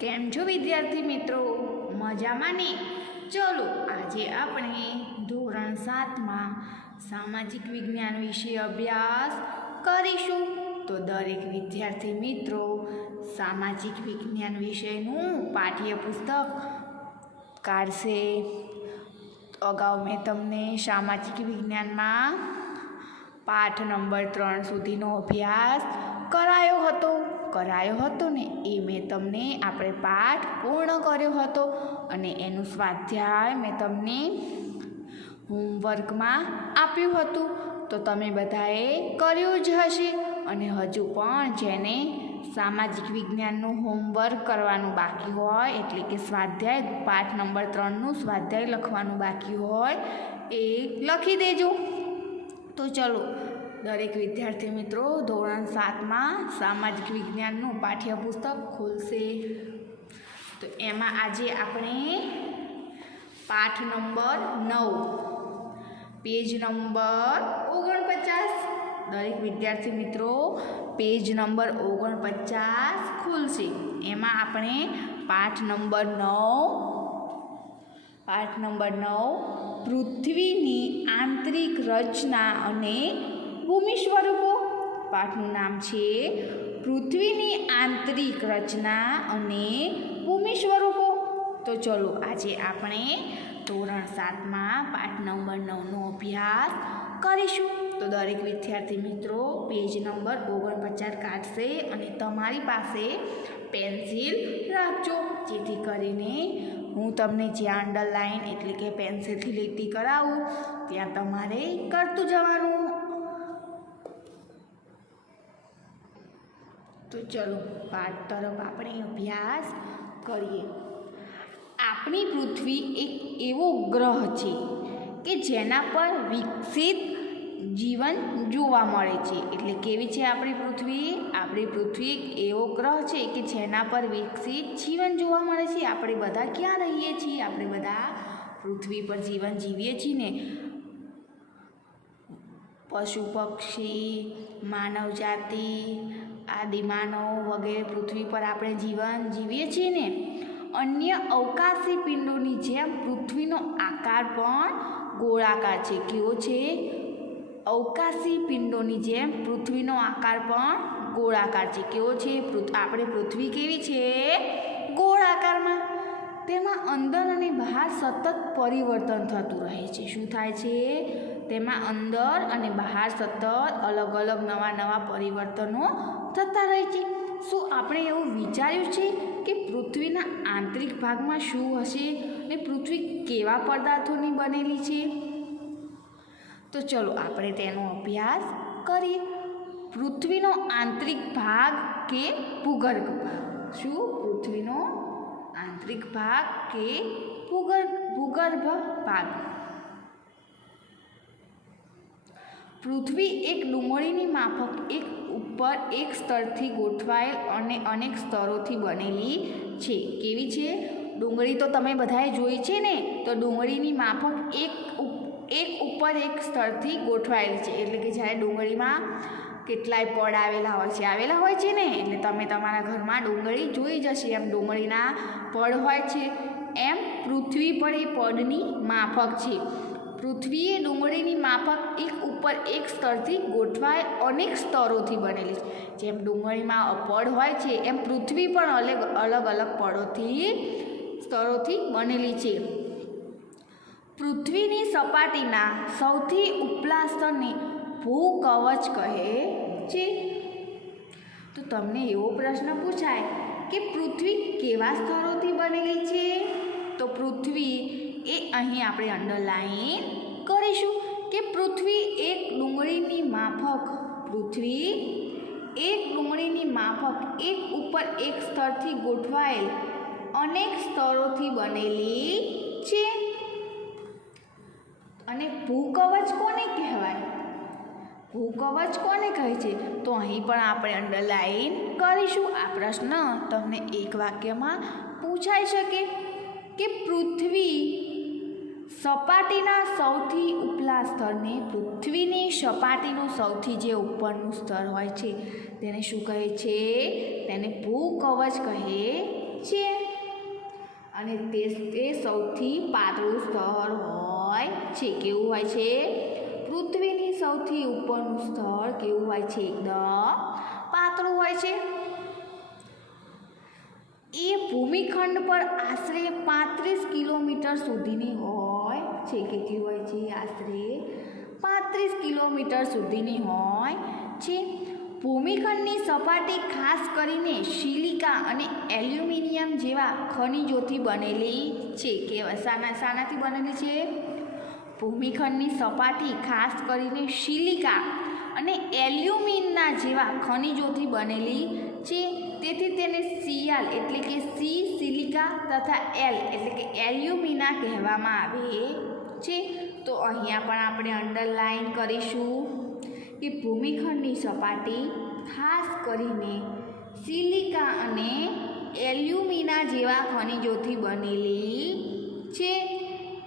કેમ છો વિદ્યાર્થી મિત્રો? મજામાં ને? ચલો આજે આપણે ધોરણ 7માં સામાજિક વિજ્ઞાન વિશે અભ્યાસ કરીશું. તો દરેક વિદ્યાર્થી મિત્રો સામાજિક વિજ્ઞાન વિષયનું પાઠ્યપુસ્તક કાઢશે. અગાઉ મેં તમને સામાજિક વિજ્ઞાનમાં પાઠ નંબર 3 સુધીનો અભ્યાસ કરાયો હતો ને એ મેં તમને આપણે પાઠ પૂર્ણ કર્યો હતો અને એનું સ્વાધ્યાય મેં તમને હોમવર્કમાં આપ્યું હતું. તો તમે બધાએ કર્યું જ હશે અને હજુ પણ જેને સામાજિક વિજ્ઞાનનું હોમવર્ક કરવાનું બાકી હોય એટલે કે સ્વાધ્યાય પાઠ નંબર 3નું સ્વાધ્યાય લખવાનું બાકી હોય એ લખી દેજો. તો ચલો દરેક વિદ્યાર્થી મિત્રો ધોરણ 7માં સામાજિક વિજ્ઞાનનું પાઠ્યપુસ્તક ખોલશે. તો એમાં આજે આપણે પાઠ નંબર 9 પેજ નંબર 49 દરેક વિદ્યાર્થી મિત્રો પેજ નંબર 49 ખોલશે. એમાં આપણે પાઠ નંબર 9 પૃથ્વીની આંતરિક રચના અને ભૂમિ સ્વરૂપો. પાઠનું નામ છે પૃથ્વીની આંતરિક રચના અને ભૂમિ સ્વરૂપો. તો ચલો આજે આપણે ધોરણ 7માં પાઠ નંબર 9નો અભ્યાસ કરીશું. તો દરેક વિદ્યાર્થી મિત્રો પેજ નંબર 49 કાઢશે અને તમારી પાસે પેન્સિલ રાખજો જેથી કરીને હું તમને જ્યાં અંડરલાઈન એટલે કે પેન્સિલથી લીટી કરાવું ત્યાં તમારે કરતું જવાનું. તો ચલો પાઠ તરફ આપણે અભ્યાસ કરીએ. આપણી પૃથ્વી એક એવો ગ્રહ છે કે જેના પર વિકસિત જીવન જોવા મળે છે. એટલે કેવી છે આપણી પૃથ્વી? આપણી પૃથ્વી એક એવો ગ્રહ છે કે જેના પર વિકસિત જીવન જોવા મળે છે. આપણે બધા ક્યાં રહીએ છીએ? આપણે બધા પૃથ્વી પર જીવન જીવીએ છીએ ને. પશુ પક્ષી, માનવ જાતિ, આદિમાનવ વગેરે પૃથ્વી પર આપણે જીવન જીવીએ છીએ ને. અન્ય અવકાશી પિંડોની જેમ પૃથ્વીનો આકાર પણ ગોળાકાર છે. કેવો છે? અવકાશી પિંડોની જેમ પૃથ્વીનો આકાર પણ ગોળાકાર છે. કેવો છે? આપણે પૃથ્વી કેવી છે? ગોળાકારમાં. તેમાં અંદર અને બહાર સતત પરિવર્તન થતું રહે છે. શું થાય છે? તેમાં અંદર અને બહાર સતત અલગ અલગ નવા પરિવર્તનો થતા રહે છે. શું આપણે એવું વિચાર્યું છે કે પૃથ્વીના આંતરિક ભાગમાં શું હશે ને પૃથ્વી કેવા પદાર્થોની બનેલી છે? તો ચલો આપણે તેનો અભ્યાસ કરીએ. પૃથ્વીનો આંતરિક ભાગ કે ભૂગર્ભ ભાગ? શું? પૃથ્વીનો આંતરિક ભાગ કે ભૂગર્ભ ભાગ? પૃથ્વી એક ડુંગળીની માફક એક ઉપર એક સ્તરથી ગોઠવાયેલ અને અનેક સ્તરોથી બનેલી છે. કેવી છે? ડુંગળી તો તમે બધાએ જોઈ છે ને. તો ડુંગળીની માફક એક ઉપર એક સ્તરથી ગોઠવાયેલી છે. એટલે કે જ્યારે ડુંગળીમાં કેટલાય પડ આવેલા હોય છે ને. એટલે તમે તમારા ઘરમાં ડુંગળી જોઈ જશે. એમ ડુંગળીના પડ હોય છે એમ પૃથ્વી પર એ પડની માફક છે. પૃથ્વી એ ડુંગળીની માફક એક ઉપર એક સ્તરથી ગોઠવાય અનેક સ્તરોથી બનેલી છે. જેમ ડુંગળીમાં પડ હોય છે એમ પૃથ્વી પણ અલગ અલગ સ્તરોથી બનેલી છે. પૃથ્વીની સપાટીના સૌથી ઉપલા સ્તરને ભૂકવચ કહે છે. તો તમને એવો પ્રશ્ન પૂછાય કે પૃથ્વી કેવા સ્તરોથી બનેલી છે? તો પૃથ્વી એ અહીં આપણે અંડરલાઈન કરીશું કે પૃથ્વી એક ડુંગળીની માફક એક ઉપર એક સ્તરથી ગોઠવાયેલ અનેક સ્તરોથી બનેલી છે. અને ભૂકવચ કોને કહેવાય? ભૂકવચ કોને કહે છે? તો અહીં પણ આપણે અંડરલાઈન કરીશું. આ પ્રશ્ન તમને એક વાક્યમાં પૂછાઈ શકે કે પૃથ્વી સપાટીના સૌથી ઉપલા સ્તરને પૃથ્વીની સપાટીનું સૌથી જે ઉપરનું સ્તર હોય છે તેને શું કહે છે? તેને ભૂકવચ કહે છે અને તે સૌથી પાતળું સ્તર હોય છે. કેવું હોય છે? પૃથ્વીની સૌથી ઉપરનું સ્તર કેવું હોય છે? એકદમ પાતળું હોય છે. એ ભૂમિખંડ પર આશરે 35 કિલોમીટર સુધીની હોય છે. કેટલી હોય છે? આશરે 35 કિલોમીટર સુધીની હોય છે. ભૂમિખંડની સપાટી ખાસ કરીને સિલિકા અને એલ્યુમિનિયમ જેવા ખનિજોથી બનેલી છે. કે શાનાથી બનેલી છે? ભૂમિખંડની સપાટી ખાસ કરીને સિલિકા અને એલ્યુમિનના જેવા ખનિજોથી બનેલી છે. તેથી તેને સિયાલ એટલે કે સિલિકા તથા એટલે કે એલ્યુમિના કહેવામાં આવે છે. તો અહીંયા પણ આપણે અંડરલાઈન કરીશું કે ભૂમિખંડની સપાટી ખાસ કરીને સિલિકા અને એલ્યુમિના જેવા ખનિજોથી બનેલી છે.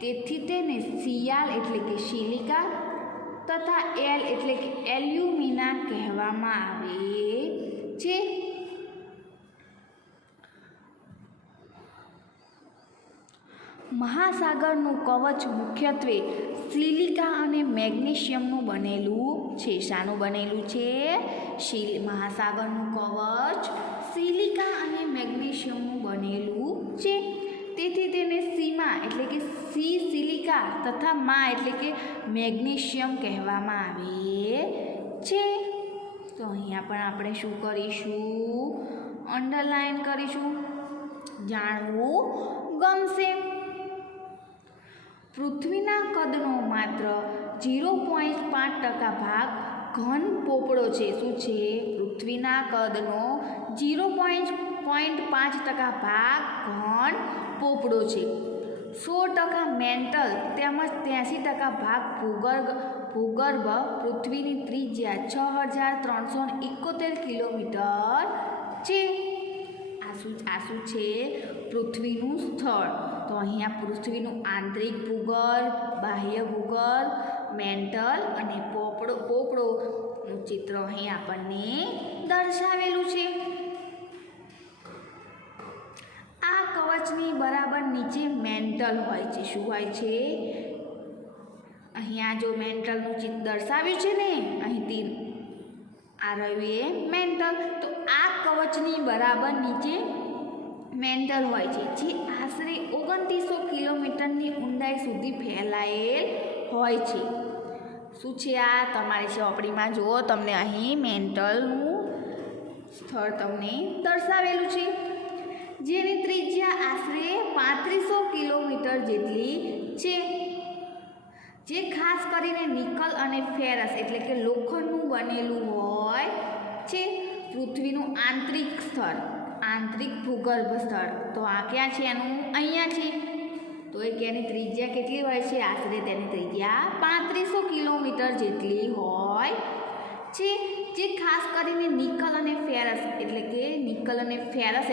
તેથી તેને સિયાલ એટલે કે સિલિકા તથા એટલે કે એલ્યુમિના કહેવામાં આવે છે. મહાસાગરનું કવચ મુખ્યત્વે સિલિકા અને મેગ્નેશિયમનું બનેલું છે. શાનું બનેલું છે? મહાસાગરનું કવચ સિલિકા અને મેગ્નેશિયમનું બનેલું છે. તેથી તેને સીમા એટલે કે સિલિકા તથા મા એટલે કે મેગ્નેશિયમ કહેવામાં આવે છે. તો અહીંયા પણ આપણે શું કરીશું? અંડરલાઈન કરીશું. જાણવું ગમશે. પૃથ્વીના કદનો માત્ર 0.5% ભાગ ઘન પોપડો છે. શું છે? પૃથ્વીના કદનો 0.5% ભાગ ઘન પોપડો છે. 100% મેન્ટલ તેમજ 83% ભાગ ભૂગર્ભ. પૃથ્વીની ત્રિજ્યા 6371 કિલોમીટર છે. આ શું છે? પૃથ્વીનું સ્થળ. તો અહીંયા પૃથ્વીનું આંતરિક ભૂગર્ભ, બાહ્ય ભૂગર્ભ, મેન્ટલ અને પોપડોનું ચિત્ર અહીં આપણને દર્શાવેલું છે. આ કવચની બરાબર નીચે મેન્ટલ હોય છે. શું હોય છે? અહીંયા જો મેન્ટલનું ચિત્ર દર્શાવ્યું છે ને અહીંથી આ રહ્યું એ મેન્ટલ. તો આ કવચની બરાબર નીચે મેન્ટલ હોય છે, જે આશરે 2900 કિલોમીટરની ઊંડાઈ સુધી ફેલાયેલ હોય છે. શું છે આ? તમારી ચોપડીમાં જુઓ, તમને અહીં મેન્ટલનું સ્થળ તમને દર્શાવેલું છે, જેની ત્રિજ્યા આશરે 3500 કિલોમીટર જેટલી છે, જે ખાસ કરીને નિકલ અને ફેરસ એટલે કે લોખંડનું બનેલું હોય છે. પૃથ્વીનું આંતરિક સ્થળ, આંતરિક ભૂગર્ભ સ્થળ. તો આ ક્યાં છે? એનું અહીંયા છે. તો એની ત્રિજ્યા કેટલી હોય છે? આશરે તેની ત્રિજ્યા 3500 કિલોમીટર જેટલી હોય છે, જે ખાસ કરીને નિકલ અને ફેરસ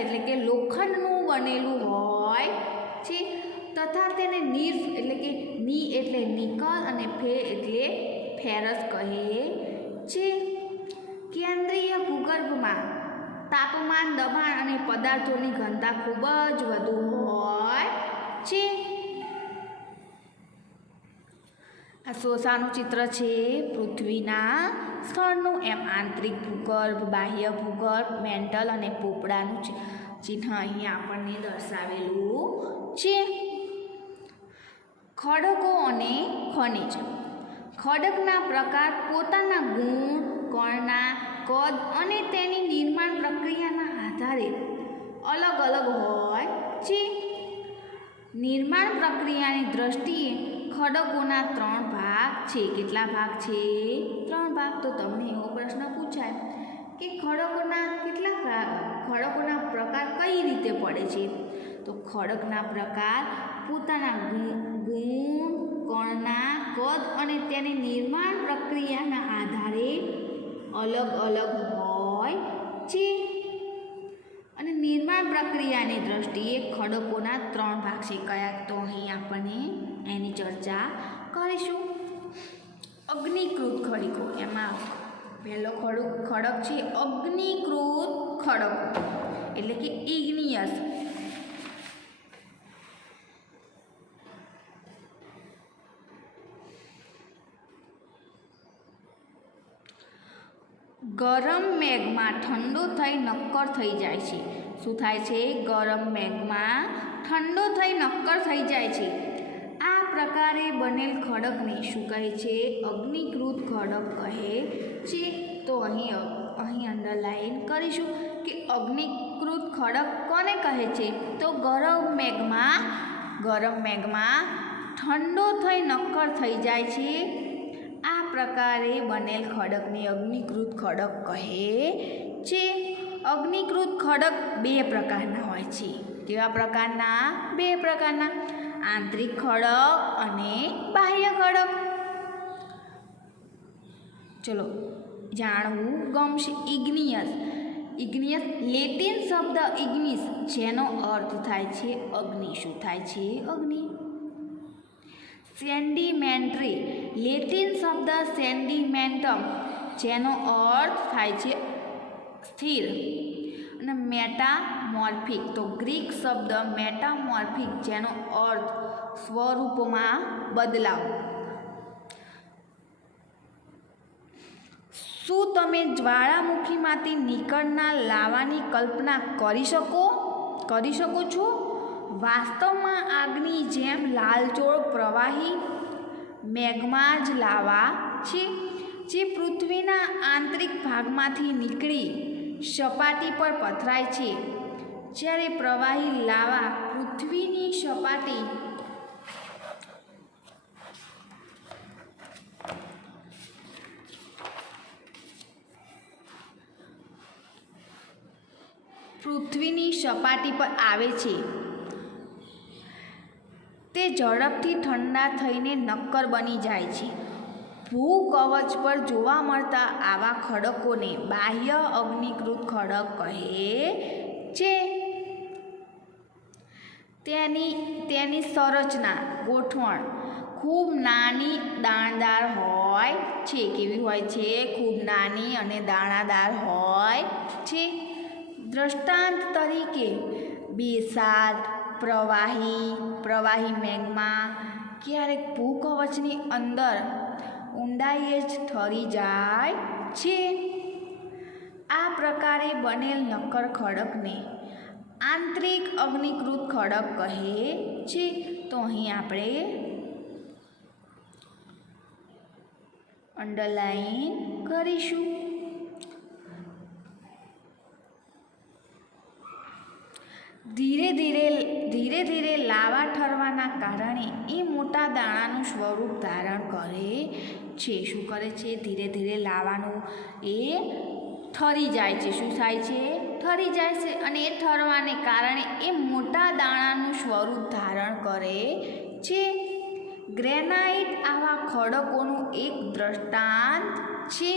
એટલે કે લોખંડનું બનેલું હોય છે, તથા તેને નિર્ફ એટલે કે એટલે નિકલ અને એટલે ફેરસ કહે છે. કેન્દ્રીય ભૂગર્ભમાં તાપમાન, દબાણ અને પદાર્થોની ઘનતા ખૂબ જ વધુ હોય છે. આ શોષાનું ચિત્ર છે પૃથ્વીના સ્થળનું. એમ આંતરિક ભૂગર્ભ, બાહ્ય ભૂગર્ભ, મેન્ટલ અને પોપડાનું ચિહ્ન અહીં આપણને દર્શાવેલું છે. ખડકો અને ખનિજ. ખડકના પ્રકાર પોતાના ગુણ, કણના કદ અને તેની નિર્માણ પ્રક્રિયાના આધારે અલગ અલગ હોય છે. નિર્માણ પ્રક્રિયાની દ્રષ્ટિએ ખડકોના 3 ભાગ છે. કેટલા ભાગ છે? 3 ભાગ. તો તમને એવો પ્રશ્ન પૂછાય કે ખડકોના પ્રકાર કઈ રીતે પડે છે? તો ખડકના પ્રકાર પોતાના ગુણ, કણના કદ અને તેની નિર્માણ પ્રક્રિયાના આધારે અલગ અલગ હોય છે. અને નિર્માણ પ્રક્રિયાની દ્રષ્ટિએ ખડકોના 3 ભાગ છે. કયા? તો અહીં આપણને એની ચર્ચા કરીશું. અગ્નિકૃત ખડકો. એમાં પહેલો ખડક છે અગ્નિકૃત ખડકો એટલે કે ઇગ્નિયસ. ગરમ મેઘમાં ઠંડો થઈ નક્કર થઈ જાય છે. શું થાય છે? ગરમ મેઘમાં ઠંડો થઈ નક્કર થઈ જાય છે. આ પ્રકારે બનેલ ખડકને શું કહે છે? અગ્નિકૃત ખડક કહે છે. તો અહીં અંડરલાઈન કરીશું કે અગ્નિકૃત ખડક કોને કહે છે? તો ગરમ મેઘમાં ઠંડો થઈ નક્કર થઈ જાય છે. આ પ્રકારે બનેલ ખડકને અગ્નિકૃત ખડક કહે છે. અગ્નિકૃત ખડક બે પ્રકારના હોય છે. કેવા પ્રકારના? બે પ્રકારના, આંતરિક ખડક અને બાહ્ય ખડક. ચલો જાણવું ગમશે. ઇગ્નિયસ લેટિન શબ્દ ઇગ્નિસ, જેનો અર્થ થાય છે અગ્નિ. શું થાય છે? અગ્નિ. સેન્ડિમેન્ટરી લેટિન શબ્દ સેન્ડિમેન્ટમ, જેનો અર્થ થાય છે સ્થિર. અને મેટામોર્ફિક તો ગ્રીક શબ્દ મેટામોર્ફિક, જેનો અર્થ સ્વરૂપમાં બદલાવ. શું તમે જ્વાળામુખીમાંથી નીકળનાર લાવાની કલ્પના કરી શકો છો? વાસ્તવમાં આગની જેમ લાલચોળ પ્રવાહી મેઘમાં જ લાવા છે, જે પૃથ્વીના આંતરિક ભાગમાંથી નીકળી સપાટી પર પથરાય છે. જ્યારે પ્રવાહી લાવા પૃથ્વીની સપાટી પર આવે છે, તે ઝડપથી ઠંડા થઈને નક્કર બની જાય છે. ભૂકવચ પર જોવા મળતા આવા ખડકોને બાહ્ય અગ્નિકૃત ખડક કહે છે. તેની સંરચના, ગોઠવણ ખૂબ નાની દાણદાર હોય છે. કેવી હોય છે? ખૂબ નાની અને દાણાદાર હોય છે. દ્રષ્ટાંત તરીકે બેસાલ્ટ પ્રવાહી મેઘમાં ક્યારેક ભૂકવચની અંદર ઊંડાઈએ જ ઠરી જાય છે. આ પ્રકારે બનેલ નક્કર ખડકને આંતરિક અગ્નિકૃત ખડક કહે છે. તો અહીં આપણે અંડરલાઈન કરીશું. ધીરે ધીરે લાવા ઠરવાના કારણે એ મોટા દાણાનું સ્વરૂપ ધારણ કરે છે. શું કરે છે? ધીરે ધીરે લાવાનું એ ઠરી જાય છે. શું થાય છે? ઠરી જાય છે. અને એ ઠરવાને કારણે એ મોટા દાણાનું સ્વરૂપ ધારણ કરે છે. ગ્રેનાઇટ આવા ખડકોનું એક દ્રષ્ટાંત છે.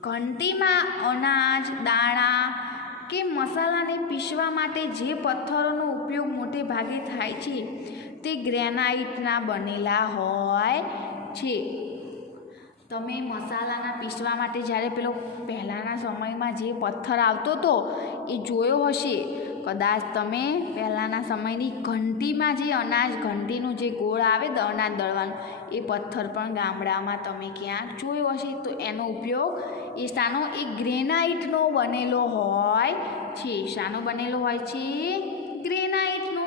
ઘંટીમાં અનાજ, દાણા કે મસાલાને પીસવા માટે જે પથ્થરોનો ઉપયોગ મોટે ભાગે થાય છે, તે ગ્રેનાઇટના બનેલા હોય છે. તમે મસાલાના પીસવા માટે જ્યારે પહેલાંના સમયમાં જે પથ્થર આવતો હતો એ જોયો હશે. કદાચ તમે પહેલાંના સમયની ઘંટીમાં જે ઘંટીનું જે ગોળ આવે અનાજ દળવાનું, એ પથ્થર પણ ગામડામાં તમે ક્યાંક જોયો હશે. તો એનો ઉપયોગ એ ગ્રેનાઇટનો બનેલો હોય છે. શાનો બનેલો હોય છે? ગ્રેનાઇટનો.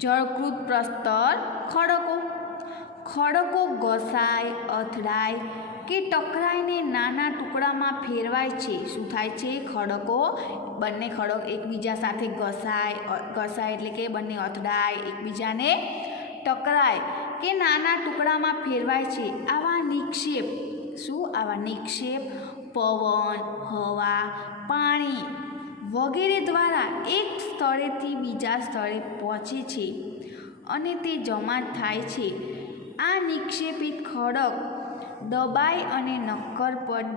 જળકૃત પ્રસ્તર ખડકો ઘસાય, અથડાય કે ટકરાઈને નાના ટુકડામાં ફેરવાય છે. શું થાય છે? બંને ખડક એકબીજા સાથે ઘસાય એટલે કે બંને અથડાય, એકબીજાને ટકરાય કે નાના ટુકડામાં ફેરવાય છે. આવા નિક્ષેપ પવન, હવા, પાણી વગેરે દ્વારા એક સ્થળેથી બીજા સ્થળે પહોંચે છે અને તે જમા થાય છે. આ નિક્ષેપિત ખડક દબાઈ અને નક્કર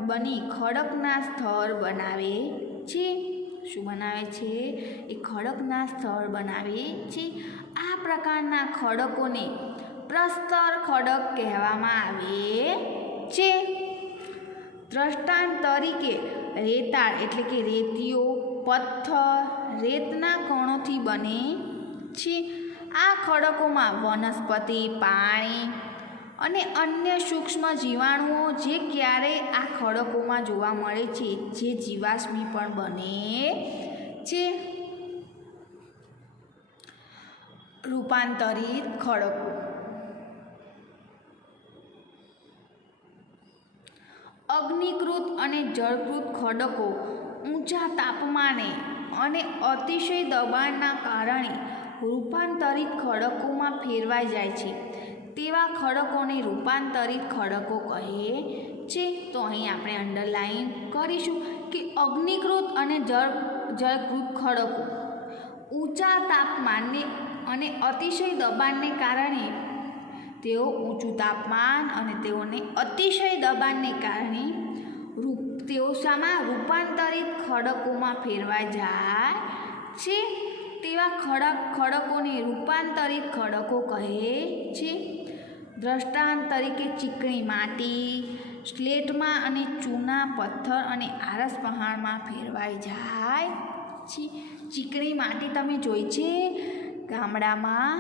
બની ખડકના સ્તર બનાવે છે. શું બનાવે છે? એ ખડકના સ્તર બનાવે છે. આ પ્રકારના ખડકોને પ્રસ્તર ખડક કહેવામાં આવે છે. દ્રષ્ટાંત તરીકે રેતાળ એટલે કે રેતીઓ, પથ્થર રેતના કણોથી બને છે. આ ખડકોમાં વનસ્પતિ, પાણી અને અન્ય સૂક્ષ્મ જીવાણુઓ જે ક્યારેય આ ખડકોમાં જોવા મળે છે, જે જીવાશ્મી પણ બને છે. રૂપાંતરિત ખડકો. અગ્નિકૃત અને જળકૃત ખડકો ઊંચા તાપમાને અને અતિશય દબાણના કારણે રૂપાંતરિત ખડકોમાં ફેરવાઈ જાય છે. તેવા ખડકોને રૂપાંતરિત ખડકો કહે છે. તો અહીં આપણે અંડરલાઈન કરીશું કે અગ્નિકૃત અને જળકૃત ખડકો ઊંચા તાપમાનને અને અતિશય દબાણને કારણે તેઓ ઊંચું તાપમાન અને તેઓને અતિશય દબાણને કારણે તેઓ શામાં રૂપાંતરિત ખડકોમાં ફેરવાઈ જાય છે. તેવા ખડકોને રૂપાંતરિત ખડકો કહે છે. દ્રષ્ટાંત તરીકે ચીકણી માટી સ્લેટમાં અને ચૂના પથ્થર અને આરસ પહાણમાં ફેરવાઈ જાય છે. ચીકણી માટી તમે જોઈ છે ગામડામાં,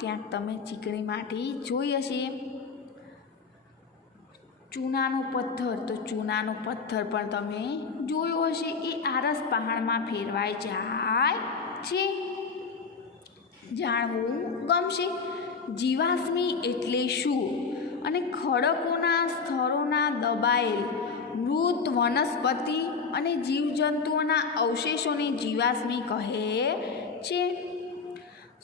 ક્યાંક તમે ચીકણી માટી જોઈ હશે. ચૂનાનો પથ્થર, તો ચૂનાનો પથ્થર પણ તમે જોયો હશે, એ આરસ પહાણમાં ફેરવાઈ જાય છે. જાણવું ગમશે. જીવાશ્મી એટલે શું અને ખડકોના સ્તરોના દબાયેલ મૃત વનસ્પતિ અને જીવજંતુઓના અવશેષોને જીવાશ્મી કહે છે.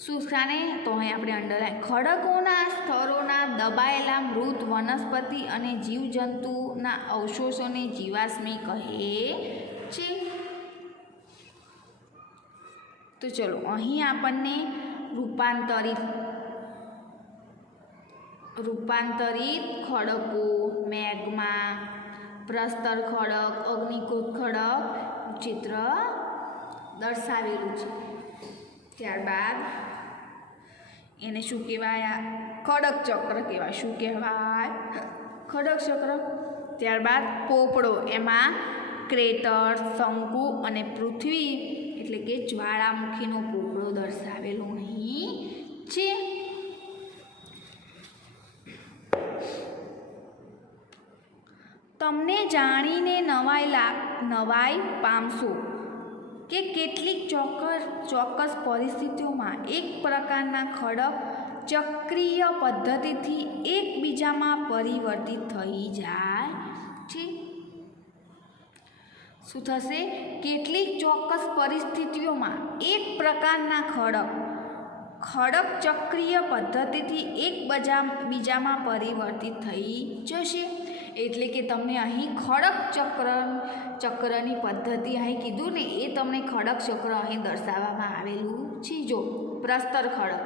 સુસાને તો અહીં આપણે અંડરલાઈન. ખડકોના સ્તરોના દબાયેલા મૃત વનસ્પતિ અને જીવજંતુના અવશેષોને જીવાશ્મી કહે છે. તો ચલો અહીં આપણને રૂપાંતરિત ખડકો, મેગ્મા, પ્રસ્તર ખડક, અગ્નિકૃત ખડક ચિત્ર દર્શાવેલું છે. ત્યારબાદ એને શું કહેવાય? ખડક ચક્ર કહેવાય. શું કહેવાય? ખડક ચક્ર. ત્યારબાદ પોપડો, એમાં ક્રેટર, શંકુ અને પૃથ્વી એટલે કે જ્વાળામુખીનો પોપડો દર્શાવેલો અહીં છે. તમને જાણીને નવાઈ પામશો કે કેટલીક ચોક્કસ પરિસ્થિતિઓમાં એક પ્રકારના ખડક ચક્રીય પદ્ધતિથી એકબીજામાં પરિવર્તિત થઈ જાય છે. શું થશે? કેટલીક ચોક્કસ પરિસ્થિતિઓમાં એક પ્રકારના ખડક ચક્રીય પદ્ધતિથી બીજામાં પરિવર્તિત થઈ જશે. એટલે કે તમને અહીં ખડક ચક્રની પદ્ધતિ અહીં કીધું ને, એ તમને ખડક ચક્ર અહીં દર્શાવવામાં આવેલું છે. જો પ્રસ્તર ખડક,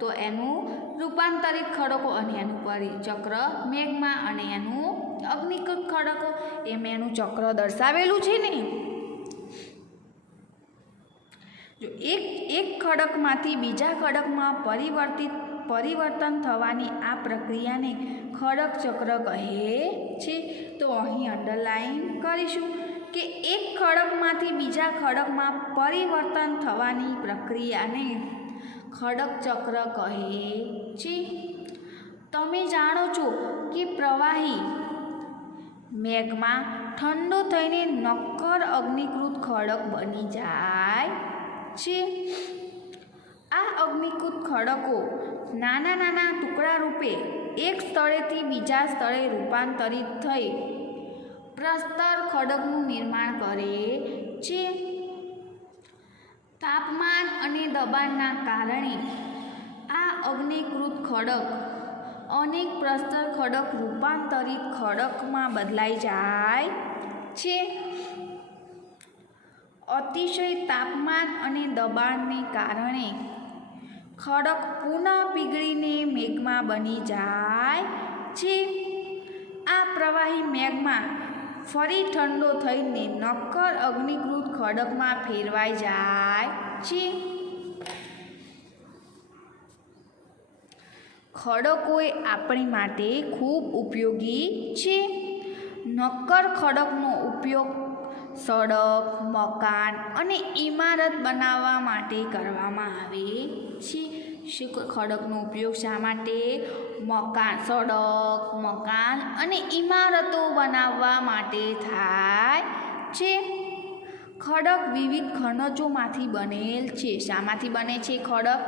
તો એનું રૂપાંતરિત ખડકો અને એનું પરિચક્ર મેઘમાં, અને એનું અગ્નિકૃત ખડકો એમ એનું ચક્ર દર્શાવેલું છે ને. જો એક ખડકમાંથી બીજા ખડકમાં પરિવર્તન થવાની આ પ્રક્રિયાને ખડક ચક્ર કહે છે. તો અહીં અંડરલાઈન કરીશું કે એક ખડકમાંથી બીજા ખડકમાં પરિવર્તન થવાની પ્રક્રિયાને ખડક ચક્ર કહે છે. તમે જાણો છો કે પ્રવાહી મેઘમાં ઠંડો થઈને નક્કર અગ્નિકૃત ખડક બની જાય છે. આ અગ્નિકૃત ખડકો નાના નાના ટુકડા રૂપે એક સ્થળેથી બીજા સ્થળે રૂપાંતરિત થઈ પ્રસ્તર ખડકનું નિર્માણ કરે છે. તાપમાન અને દબાણના કારણે આ અગ્નિકૃત ખડક અનેક પ્રસ્તર ખડક રૂપાંતરિત ખડકમાં બદલાઈ જાય છે. અતિશય તાપમાન અને દબાણને કારણે ખડક પુનઃ પીગળીને મેઘમાં બની જાય છે. આ પ્રવાહી મેઘમાં ફરી ઠંડો થઈને નક્કર અગ્નિકૃત ખડકમાં ફેરવાઈ જાય છે. ખડકો એ આપણી માટે ખૂબ ઉપયોગી છે. નક્કર ખડકનો ઉપયોગ સડક, મકાન અને ઇમારત બનાવવા માટે કરવામાં આવે છે. ખડકનો ઉપયોગ શા માટે? સડક, મકાન અને ઇમારતો બનાવવા માટે થાય છે. ખડક વિવિધ ખનિજોમાંથી બનેલ છે. શામાંથી બને છે ખડક?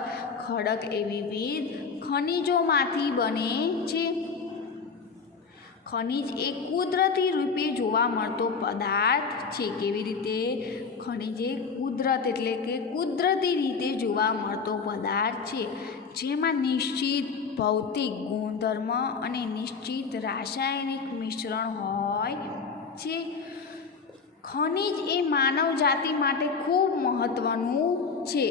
ખડક એ વિવિધ ખનિજોમાંથી બને છે. ખનિજ એ કુદરતી રૂપે જોવા મળતો પદાર્થ છે. કેવી રીતે? ખનિજ એ કુદરત એટલે કે કુદરતી રીતે જોવા મળતો પદાર્થ છે, જેમાં નિશ્ચિત ભૌતિક ગુણધર્મ અને નિશ્ચિત રાસાયણિક મિશ્રણ હોય છે. ખનિજ એ માનવ જાતિ માટે ખૂબ મહત્વનું છે.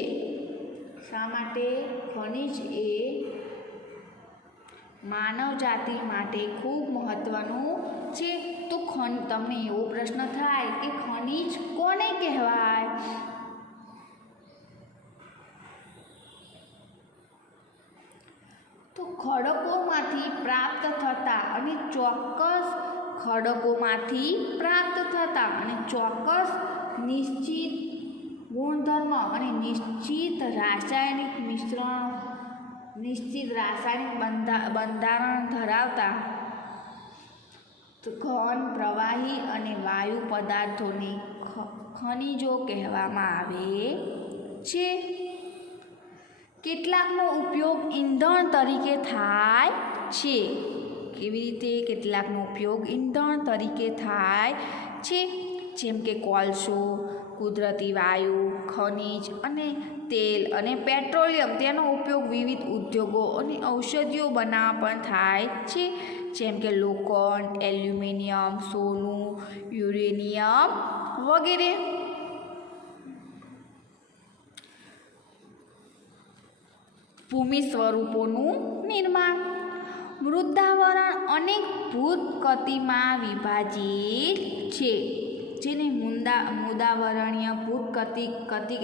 શા માટે? ખનિજ એ માનવ જાતિ માટે ખૂબ મહત્વનું છે. તો તમને એવો પ્રશ્ન થાય કે ખનિજ કોને કહેવાય? તો ખડકોમાંથી પ્રાપ્ત થતા અને ચોક્કસ નિશ્ચિત ગુણધર્મ અને નિશ્ચિત રાસાયણિક બંધારણ ધરાવતા ઘન, પ્રવાહી અને વાયુ પદાર્થોને ખનિજો કહેવામાં આવે છે. કેટલાકનો ઉપયોગ ઈંધણ તરીકે થાય છે. કેવી રીતે? કેટલાકનો ઉપયોગ ઈંધણ તરીકે થાય છે, જેમ કે કોલસો, કુદરતી વાયુ, ખનિજ અને તેલ અને પેટ્રોલિયમ. તેનો ઉપયોગ વિવિધ ઉદ્યોગો અને ઔષધિઓ બનાવવા પણ થાય છે, જેમ કે લોખંડ, એલ્યુમિનિયમ, સોનું, યુરેનિયમ વગેરે. ભૂમિ સ્વરૂપોનું નિર્માણ. મૃદાવરણ અનેક ભૂતકતીમાં વિભાજિત છે, જેને મૃદાવરણીય ભૂતકતિક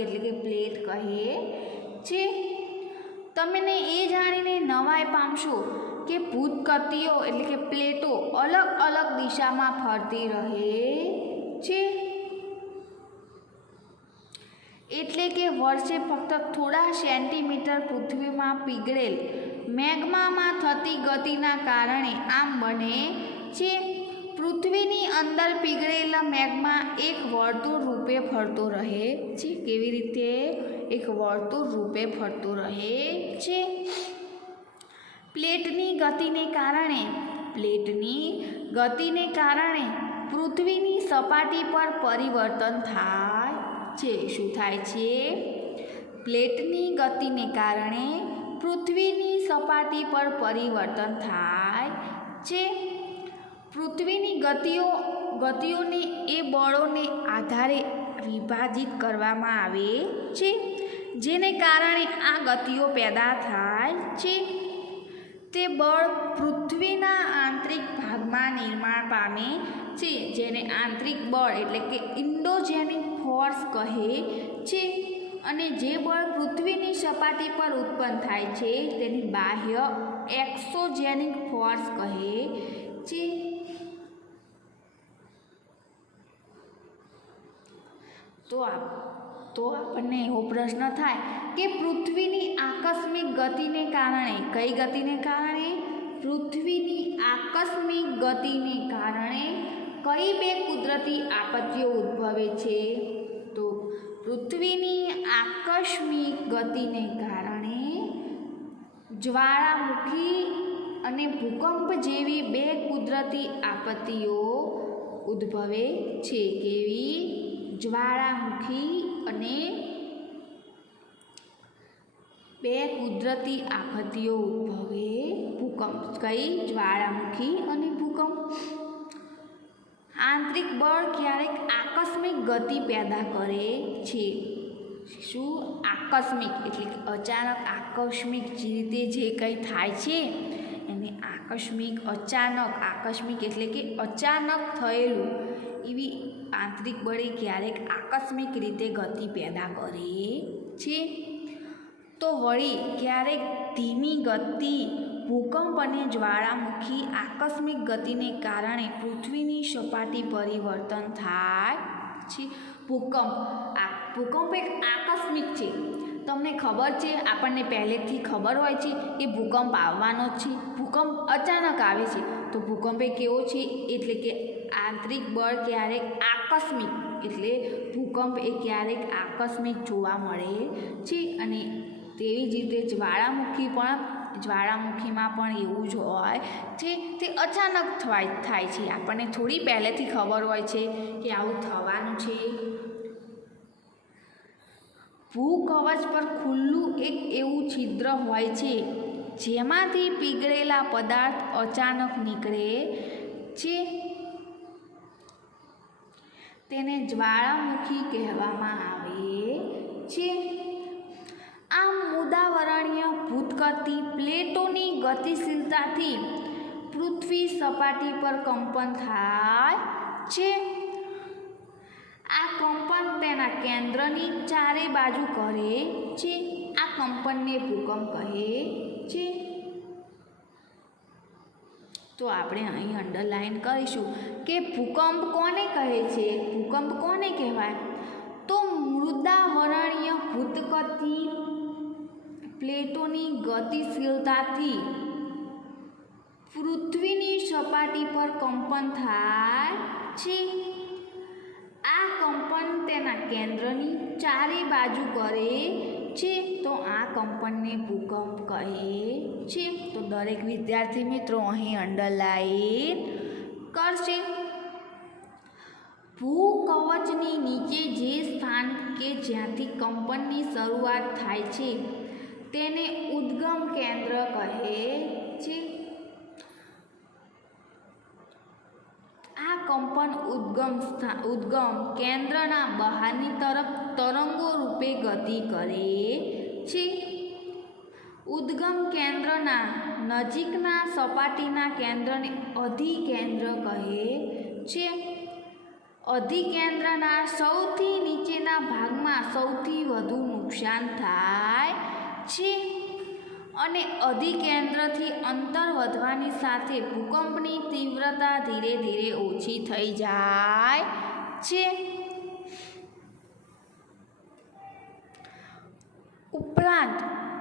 એટલે કે પ્લેટ કહે છે. તમને એ જાણીને નવાઈ પામશો કે ભૂતકતીઓ એટલે કે પ્લેટો અલગ અલગ દિશામાં ફરતી રહે છે. એટલે કે વર્ષે ફક્ત થોડા સેન્ટીમીટર પૃથ્વીમાં પીગળેલ મેગ્મામાં થતી ગતિના કારણે આમ બને છે. પૃથ્વીની અંદર પીગળેલા મેગ્મા એક વર્તુળ રૂપે ફરતો રહે છે. કેવી રીતે? એક વર્તુળ રૂપે ફરતો રહે છે. પ્લેટની ગતિને કારણે પૃથ્વીની સપાટી પર પરિવર્તન થાય છે. શું થાય છે? પ્લેટની ગતિને કારણે પૃથ્વીની સપાટી પર પરિવર્તન થાય છે. પૃથ્વીની ગતિઓને એ બળોને આધારે વિભાજિત કરવામાં આવે છે, જેને કારણે આ ગતિઓ પેદા થાય છે. તે બળ પૃથ્વીના આંતરિક ભાગમાં નિર્માણ પામે છે, જેને આંતરિક બળ એટલે કે ઇન્ડોજેનિક ફોર્સ કહે છે. અને જે બળ પૃથ્વીની સપાટી પર ઉત્પન્ન થાય છે તેને બાહ્ય એક્સોજેનિક ફોર્સ કહે છે. તો આપણને એવો પ્રશ્ન થાય કે પૃથ્વીની આકસ્મિક ગતિને કારણે, કઈ ગતિને કારણે? પૃથ્વીની આકસ્મિક ગતિને કારણે કઈ બે કુદરતી આપત્તિઓ ઉદ્ભવે છે? તો પૃથ્વીની આકસ્મિક ગતિને કારણે જ્વાળામુખી અને ભૂકંપ જેવી બે કુદરતી આપત્તિઓ ઉદ્ભવે છે. કેવી? જ્વાળામુખી અને બે કુદરતી આપત્તિઓ ઉદ્ભવે. ભૂકંપ. કઈ? જ્વાળામુખી અને ભૂકંપ. આંતરિક બળ ક્યારેક આકસ્મિક ગતિ પેદા કરે છે. શું? આકસ્મિક એટલે કે અચાનક, આકસ્મિક રીતે જે કંઈ થાય છે એને આકસ્મિક એટલે કે અચાનક થયેલું એવી આંતરિક બળે ક્યારેક આકસ્મિક રીતે ગતિ પેદા કરે છે. તો વળી ક્યારેક ધીમી ગતિ, ભૂકંપ અને જ્વાળામુખી આકસ્મિક ગતિને કારણે પૃથ્વીની સપાટી પરિવર્તન થાય છે. ભૂકંપ એક આકસ્મિક છે. તમને ખબર છે, આપણને પહેલેથી ખબર હોય છે કે ભૂકંપ આવવાનો જ છે, ભૂકંપ અચાનક આવે છે. તો ભૂકંપ એ કેવો છે, એટલે કે આંતરિક બળ ક્યારેક આકસ્મિક, એટલે ભૂકંપ એ ક્યારેક આકસ્મિક જોવા મળે છે. અને તેવી જ રીતે જ્વાળામુખીમાં પણ એવું જ હોય છે, તે અચાનક થાય છે. આપણને થોડી પહેલેથી ખબર હોય છે કે આવું થવાનું છે. ભૂકવચ પર ખુલ્લું એક એવું છિદ્ર હોય છે જેમાંથી પીગળેલા પદાર્થ અચાનક નીકળે છે. તેને જ્વાળામુખી કહેવામાં આવે છે. આમ મુદાવરણીય ભૂતકતી પ્લેટોની ગતિશીલતાથી પૃથ્વી સપાટી પર કંપન થાય છે. આ કંપન તેના કેન્દ્રની ચારે બાજુ કરે છે. આ કંપનને ભૂકંપ કહે છે. તો આપણે અહીં અંડરલાઈન કરીશું કે ભૂકંપ કોને કહે છે, ભૂકંપ કોને કહેવાય? તો મૃદાવરણીય ભૂતકતી પ્લેટોની ગતિશીલતાથી પૃથ્વીની સપાટી પર કંપન થાય છે. આ કંપન તેના કેન્દ્રની ચારે બાજુ કરે છે. તો આ કંપનને ભૂકંપ કહે છે. તો દરેક વિદ્યાર્થી મિત્રો અહીં અંડરલાઈન કરશે. ભૂકવચની નીચે જે સ્થાન કે જ્યાંથી કંપનની શરૂઆત થાય છે તેને ઉદ્ગમ કેન્દ્ર કહે છે. આ કંપન ઉદ્ગમ કેન્દ્રના બહારની તરફ તરંગો રૂપે ગતિ કરે છે. ઉદ્ગમ કેન્દ્રના નજીકના સપાટીના કેન્દ્રને અધિકેન્દ્ર કહે છે. અધિકેન્દ્રના સૌથી નીચેના ભાગમાં સૌથી વધુ નુકસાન થાય છે. અને અધિકેન્દ્રથી અંતર વધવાની સાથે ભૂકંપની તીવ્રતા ધીરે ધીરે ઓછી થઈ જાય છે. ઉપરાંત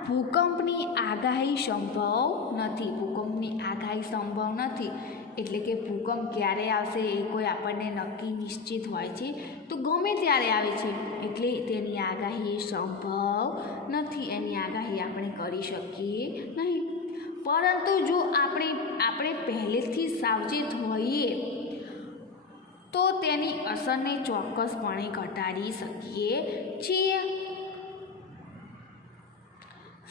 ભૂકંપની આગાહી સંભવ નથી. એટલે કે ભૂકંપ ક્યારે આવશે એ કોઈ આપણને નક્કી નિશ્ચિત હોય છે, તો ગમે ત્યારે આવે છે, એટલે તેની આગાહી સંભવ નથી. એની આગાહી આપણે કરી શકીએ નહીં. પરંતુ જો આપણે પહેલેથી સાવચેત હોઈએ તો તેની અસરને ચોક્કસપણે ઘટાડી શકીએ છીએ.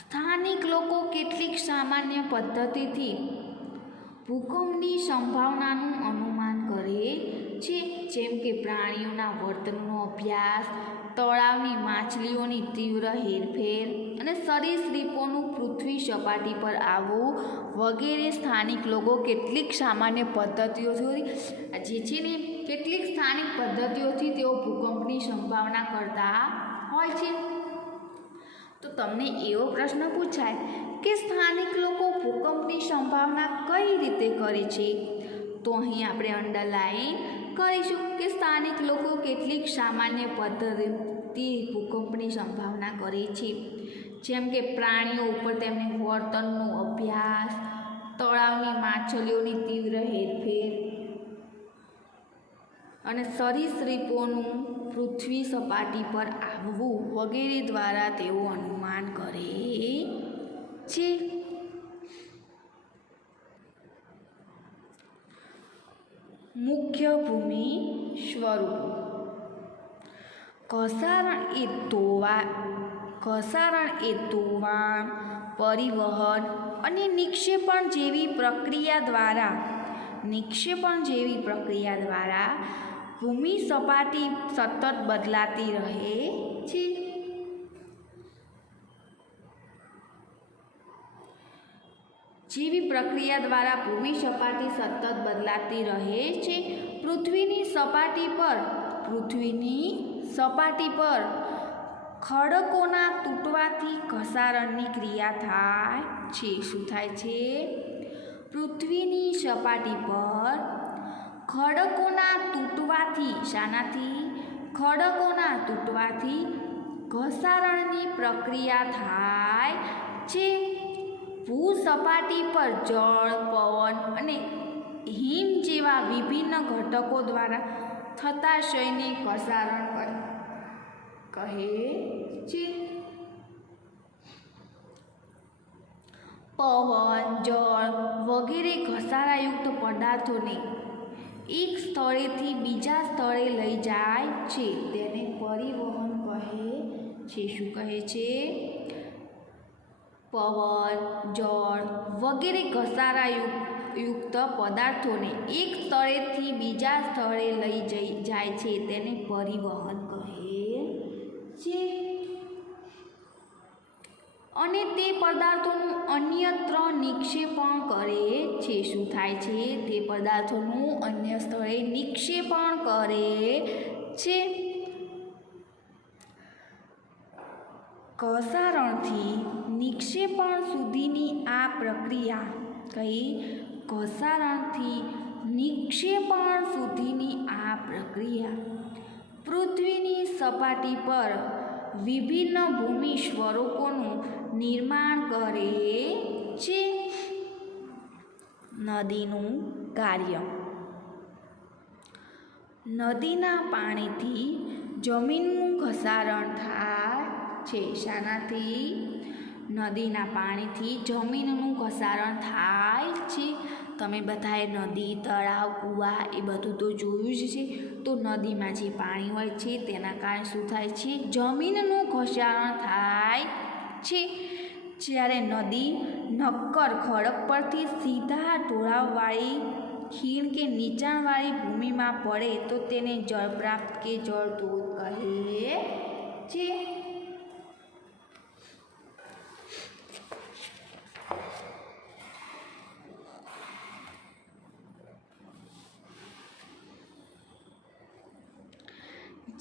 સ્થાનિક લોકો કેટલીક સામાન્ય પદ્ધતિથી ભૂકંપની સંભાવનાનું અનુમાન કરે છે, જેમ કે પ્રાણીઓના વર્તનનો અભ્યાસ, તળાવની માછલીઓની તીવ્ર હેરફેર અને સરીસૃપોનું પૃથ્વી સપાટી પર આવવું વગેરે. સ્થાનિક લોકો કેટલીક સામાન્ય પદ્ધતિઓથી કેટલીક સ્થાનિક પદ્ધતિઓથી તેઓ ભૂકંપની સંભાવના કરતા હોય છે. તો તમને એવો પ્રશ્ન પૂછાય કે સ્થાનિક લોકો ભૂકંપની સંભાવના કઈ રીતે કરે છે? તો અહીં આપણે અંડરલાઈન કરીશું કે સ્થાનિક લોકો કેટલીક સામાન્ય પદ્ધતિથી ભૂકંપની સંભાવના કરે છે, જેમ કે પ્રાણીઓ ઉપર તેમની વર્તનનો અભ્યાસ, તળાવની માછલીઓની તીવ્ર હેરફેર અને સરીસૃપોનું પૃથ્વી સપાટી પર આવવું વગેરે દ્વારા તેઓ અનુમાન કરે છે. મુખ્ય ભૂમિ સ્વરૂપો. ઘસારણ એ ધોવાણ, પરિવહન અને નિક્ષેપણ જેવી પ્રક્રિયા દ્વારા ભૂમિ સપાટી સતત બદલાતી રહે છે. ભૂમિ સપાટી સતત બદલાતી રહે છે. પૃથ્વીની સપાટી પર ખડકોના તૂટવાથી ઘસારણની ક્રિયા થાય છે. શું થાય છે? પૃથ્વીની સપાટી પર ખડકોના તૂટવાથી ઘસારણની પ્રક્રિયા થાય છે. ભૂસપાટી પર જળ, પવન અને હિમ જેવા વિભિન્ન ઘટકો દ્વારા થતા ક્ષયને ઘસારણ કહે છે. પવન, જળ વગેરે ઘસારાયુક્ત પદાર્થોને એક સ્થળેથી બીજા સ્થળે લઈ જાય છે તેને પરિવહન કહે છે. શું કહે છે? પવન, જળ વગેરે ઘસારાયુક્ત પદાર્થોને એક સ્થળેથી બીજા સ્થળે લઈ જાય છે તેને પરિવહન કહે છે. અને તે પદાર્થોનું અન્યત્ર નિક્ષેપણ કરે છે. શું થાય છે? તે પદાર્થોનું અન્ય સ્થળે નિક્ષેપણ કરે છે. ઘસારણથી નિક્ષેપણ સુધીની આ પ્રક્રિયા કઈ? ઘસારણથી નિક્ષેપણ સુધીની આ પ્રક્રિયા પૃથ્વીની સપાટી પર વિભિન્ન ભૂમિ સ્વરૂપોનું નિર્માણ કરે છે. નદીનું કાર્ય. નદીના પાણીથી જમીનનું ઘસારણ થાય છે. શાનાથી? નદીના પાણીથી જમીનનું ઘસારણ થાય છે. તમે બધાએ નદી, તળાવ, કૂવા એ બધું તો જોયું જ છે. તો નદીમાં જે પાણી હોય છે તેના કારણે શું થાય છે? જમીનનું ઘસારણ થાય છે. જ્યારે નદી નક્કર ખડક પરથી સીધા ઢોળાવવાળી ખીણ કે નીચાણવાળી ભૂમિમાં પડે તો તેને જળપ્રાપ્ત કે જળધોધ કહે છે.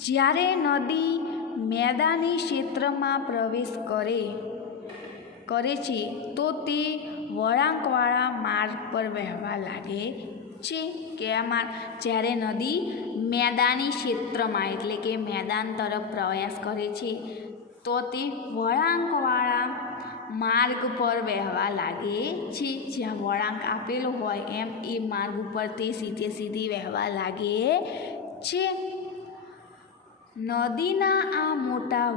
જ્યારે નદી મેદાની ક્ષેત્રમાં પ્રવેશ કરે છે તો તે વળાંકવાળા માર્ગ પર વહેવા લાગે છે. જ્યારે નદી મેદાની ક્ષેત્રમાં એટલે કે મેદાન તરફ પ્રયાસ કરે છે તો તે વળાંકવાળા માર્ગ પર વહેવા લાગે છે. જ્યાં વળાંક આપેલો હોય એમ એ માર્ગ ઉપર તે સીધી વહેવા લાગે છે. નદીના આ મોટા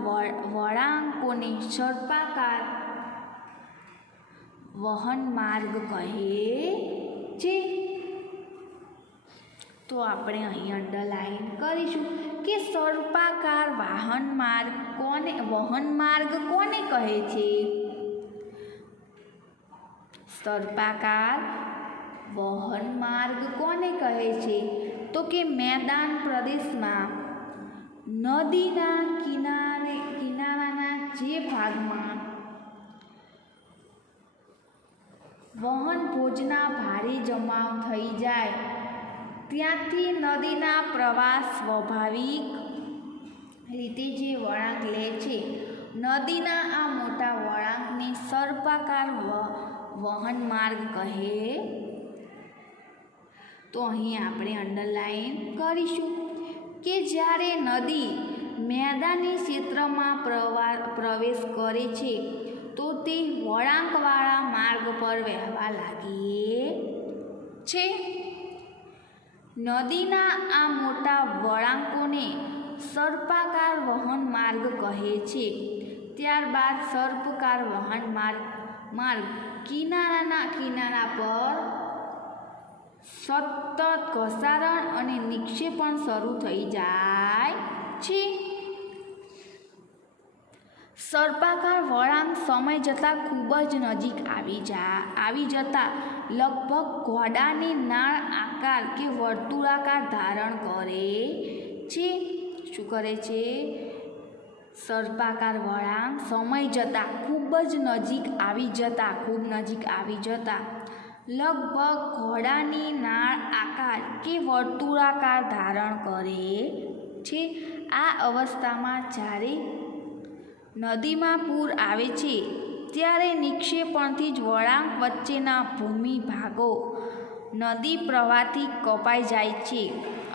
વળાંકોને સર્પાકાર વહન માર્ગ કહે છે. તો આપણે અહીં અંડરલાઈન કરીશું કે સર્પાકાર વહન માર્ગ કોને કહે છે? સર્પાકાર વહન માર્ગ કોને કહે છે? તો કે મેદાન પ્રદેશમાં નદીના કિનારાના જે ભાગમાં વહન ભોજના ભારે જમાવ થઈ જાય ત્યાંથી નદીના પ્રવાહ સ્વાભાવિક રીતે જે વળાંક લે છે નદીના આ મોટા વળાંકને સર્પાકાર વહન માર્ગ કહે. તો અહીં આપણે અંડરલાઈન કરીશું કે જ્યારે નદી મેદાની ક્ષેત્રમાં પ્રવેશ કરે છે તો તે વળાંકવાળા માર્ગ પર વહેવા લાગે છે. નદીના આ મોટા વળાંકોને સર્પાકાર વહન માર્ગ કહે છે. ત્યારબાદ સર્પાકાર વહન માર્ગ કિનારા પર સતત ઘસારણ અને નિક્ષેપણ શરૂ થઈ જાય છે. સર્પાકાર વળાંક સમય જતાં ખૂબ જ નજીક આવી જતા લગભગ ઘોડાની નાળ આકાર કે વર્તુળાકાર ધારણ કરે છે. શું કરે છે? સર્પાકાર વળાંક સમય જતાં ખૂબ નજીક આવી જતા લગભગ ઘોડાની નાળ આકાર કે વર્તુળાકાર ધારણ કરે છે. આ અવસ્થામાં જ્યારે નદીમાં પૂર આવે છે ત્યારે નિક્ષેપણથી જ વળાંક વચ્ચેના ભૂમિ ભાગો નદી પ્રવાહથી કપાઈ જાય છે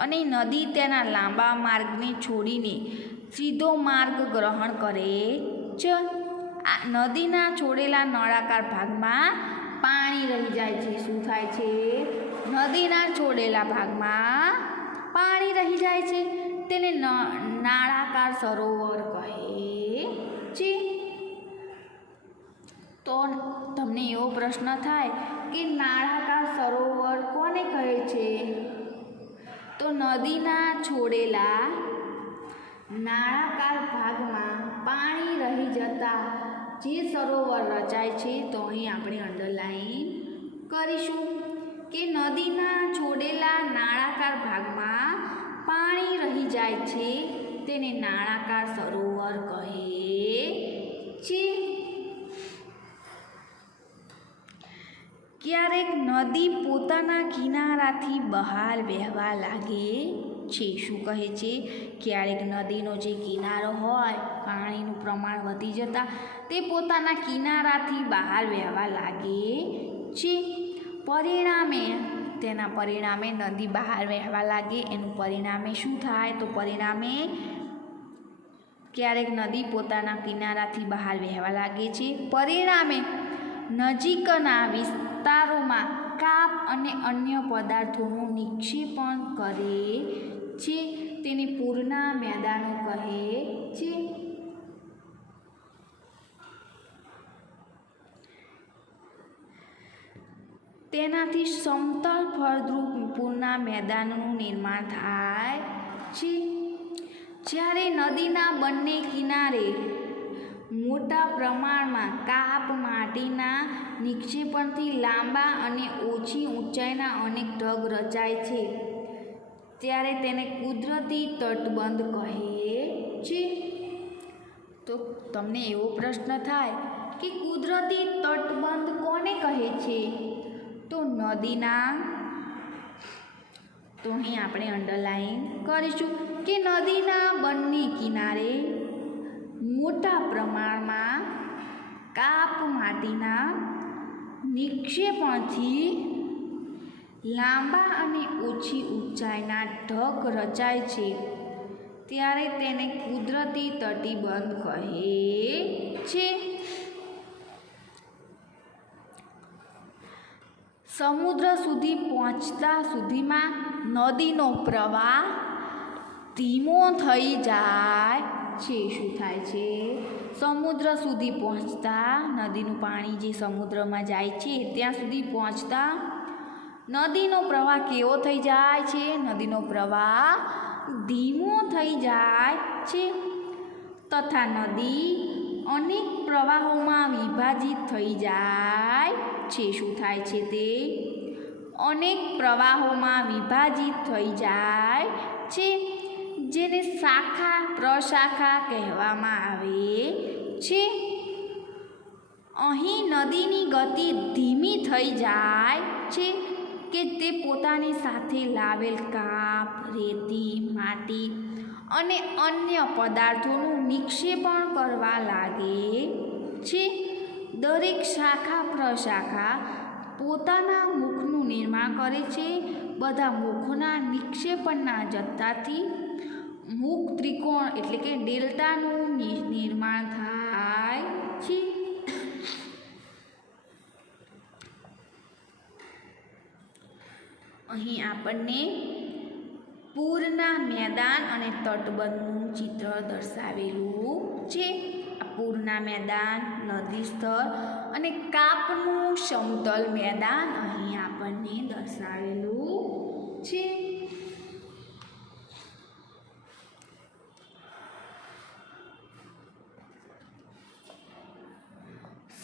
અને નદી તેના લાંબા માર્ગને છોડીને સીધો માર્ગ ગ્રહણ કરે છે. આ નદીના છોડેલા નળાકાર ભાગમાં પાણી રહી જાય છે. શું થાય છે? નદીના છોડેલા ભાગમાં પાણી રહી જાય છે. તેને નાળાકાર સરોવર કહે છે. તો તમને એવો પ્રશ્ન થાય કે નાળાકાર સરોવર કોને કહે છે? તો નદીના છોડેલા નાળાકાર ભાગમાં પાણી રહી જતા જે સરોવર રચાય છે. તો અહીં આપણે અંડરલાઈન કરીશું કે નદીના છોડેલા નાળાકાર ભાગમાં પાણી રહી જાય છે તેને નાળાકાર સરોવર કહે છે. ક્યારેક નદી પોતાના કિનારાથી બહાર વહેવા લાગે છે. શું કહે છે? ક્યારેક નદીનો જે કિનારો હોય પાણીનું પ્રમાણ વધી જતાં તે પોતાના કિનારાથી બહાર વહેવા લાગે છે. તેના પરિણામે નદી બહાર વહેવા લાગે એનું પરિણામે શું થાય? તો પરિણામે ક્યારેક નદી પોતાના કિનારાથી બહાર વહેવા લાગે છે. પરિણામે નજીકના વિસ્તારોમાં કાપ અને અન્ય પદાર્થોનું નિક્ષેપણ કરે છે. તેને પૂરના મેદાનો કહે છે. તેનાથી સમતલ ફળદ્રુપ પૂરના મેદાનનું નિર્માણ થાય છે. જ્યારે નદીના બંને કિનારે મોટા પ્રમાણમાં કાપ માટીના નિક્ષેપણથી લાંબા અને ઓછી ઊંચાઈના અનેક ઢગ રચાય છે ત્યારે તેને કુદરતી તટબંધ કહે છે. તો તમને એવો પ્રશ્ન થાય કે કુદરતી તટબંધ કોને કહે છે? તો નદીના, તો અહીં આપણે અંડરલાઈન કરીશું કે નદીના બંને કિનારે મોટા પ્રમાણમાં કાપ માટીના નિક્ષેપણથી લાંબા અને ઓછી ઊંચાઈના ઢગ રચાય છે ત્યારે તેને કુદરતી તટીબંધ કહે છે. સમુદ્ર સુધી પહોંચતા સુધીમાં નદીનો પ્રવાહ ધીમો થઈ જાય છે. શું થાય છે? સમુદ્ર સુધી પહોંચતા નદીનું પાણી જે સમુદ્રમાં જાય છે ત્યાં સુધી પહોંચતા નદીનો પ્રવાહ કેવો થઈ જાય છે? નદીનો પ્રવાહ ધીમો થઈ જાય છે તથા નદી અનેક પ્રવાહોમાં વિભાજિત થઈ જાય છે. શું થાય છે? તે અનેક પ્રવાહોમાં વિભાજિત થઈ જાય છે જેને શાખા પ્રશાખા કહેવામાં આવે છે. અહીં નદીની ગતિ ધીમી થઈ જાય છે કે તે પોતાની સાથે લાવેલ કાપ, રેતી, માટી અને અન્ય પદાર્થોનું નિક્ષેપણ કરવા લાગે છે. દરેક શાખા પ્રશાખા પોતાના મુખનું નિર્માણ કરે છે. બધા મુખના નિક્ષેપણના જથ્થાથી મુખ ત્રિકોણ એટલે કે ડેલ્ટાનું નિર્માણ થાય છે. અહીં આપણને પૂરના મેદાન અને તટબંધનું ચિત્ર દર્શાવેલું છે. પૂરના મેદાન, નદી સ્થળ અને કાપનું સમતલ મેદાન અહીં આપણને દર્શાવેલું છે.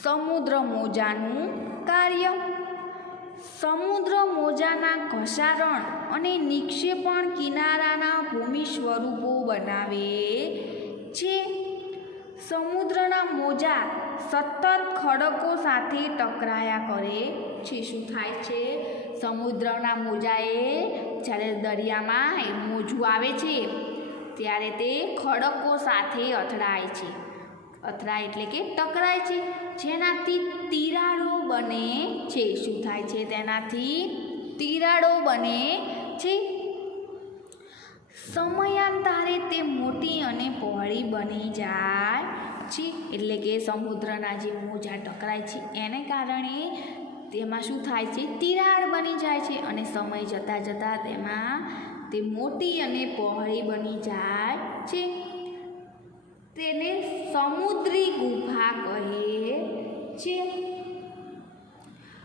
સમુદ્ર મોજાનું કાર્ય. સમુદ્ર મોજાના ઘસારણ અને નિક્ષેપણ કિનારાના ભૂમિ સ્વરૂપો બનાવે છે. સમુદ્રના મોજા સતત ખડકો સાથે ટકરાયા કરે છે. શું થાય છે? સમુદ્રના મોજાએ જ્યારે દરિયામાં મોજું આવે છે ત્યારે તે ખડકો સાથે અથડાય છે. અથડાય એટલે કે ટકરાય છે જેનાથી તિરાડો બને છે. શું થાય છે? તેનાથી તિરાડો બને છે. સમયાંતરે તે મોટી અને પહોળી બની જાય છે. એટલે કે સમુદ્રના જે મોજા ટકરાય છે એને કારણે તેમાં શું થાય છે? તિરાડ બની જાય છે અને સમય જતાં જતાં તેમાં તે મોટી અને પહોળી બની જાય છે. તેને સમુદ્રી ગુફા કહે છે.